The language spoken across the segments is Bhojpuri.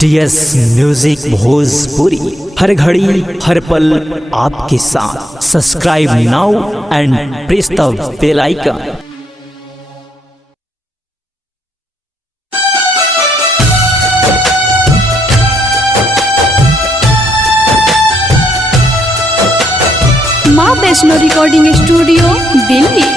DS म्यूजिक भोजपुरी, हर घड़ी हर पल आपके साथ। Subscribe now and press the bell icon. माँ वैष्णो रिकॉर्डिंग स्टूडियो दिल्ली।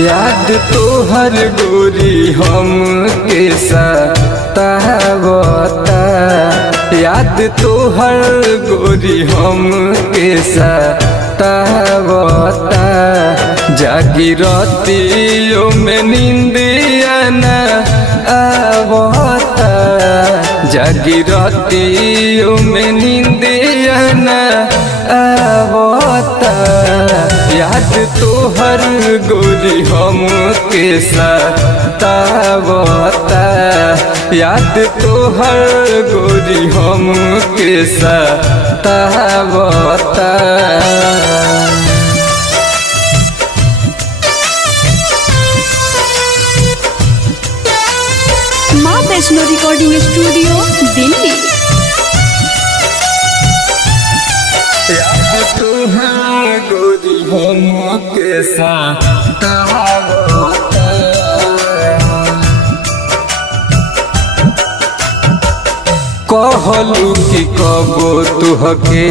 याद तो हर गोरी हम के सतावता, याद तो हर गोरी हम के सतावता। जागी रातियों में नींदिया न आवता, जागी रातियों में नींदिया न आवता। याद तो हर गोरी हम के सतावता, याद तो हर गोरी हम के सतावता। माँ वैष्णो रिकॉर्डिंग स्टूडियो दिल्ली। याद तो हर गोरी हम के सतावता। कहलू कि कबो तुहके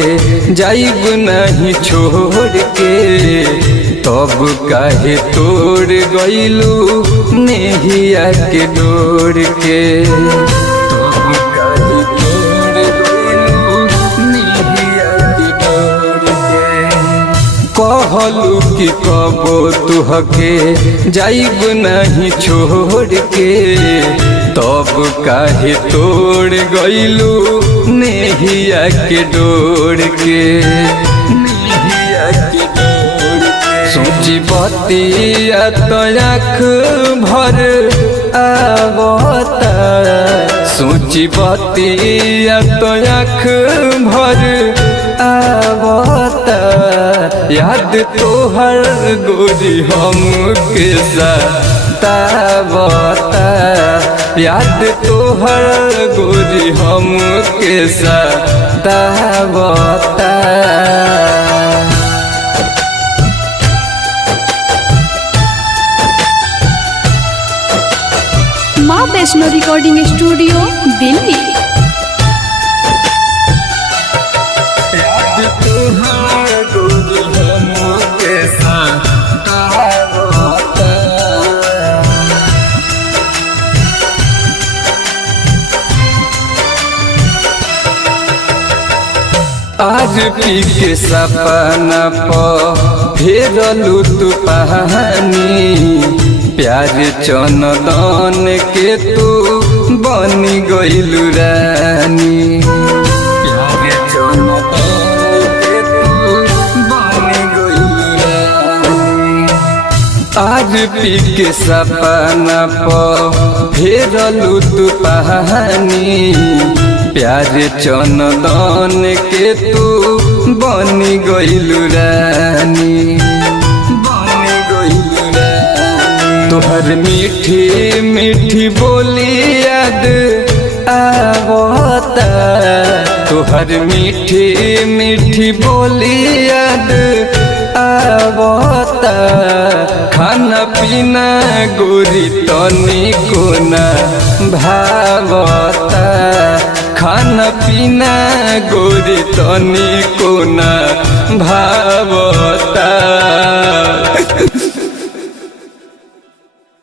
जाइब नहीं छोड़ के, तब काहे तोड़ गइलू नेहिया के डोर के। तब काहे तोड़ गइलू नेहिया के डोर के। कहलू कि कबो तुहके जाइब नहीं छोड़ के, तब काहे तोड़ गइलू नेहिया के डोर के। नेहिया के डोर के सोची बतिया तो आँख भर आवता, सोची बतिया तो आँख भर आवता। याद तो हर गोरी हम के सतावता, याद तो हर गोरी हम के सतावता। माँ वैष्णो रिकॉर्डिंग स्टूडियो दिल्ली। याद तो हर गोरी हम के सतावता। आज पी के सपना पर फेरलू तू पहानी, प्यार चंदन के तू बनी गइलू रानी। प्यार चंदन के तू बनी गइलू रानी। आज पी के सपना पर फेरलू तू पहानी, प्यार चंदन के तू बनी गइलू रानी। बनी गइलू रानी। तोहर मीठी मीठी बोली याद आवता, तोहर मीठी मीठी बोली याद आवता। खाना पीना गोरी तनी को न भावता, खाना पीना गोरी तनी को न भावता।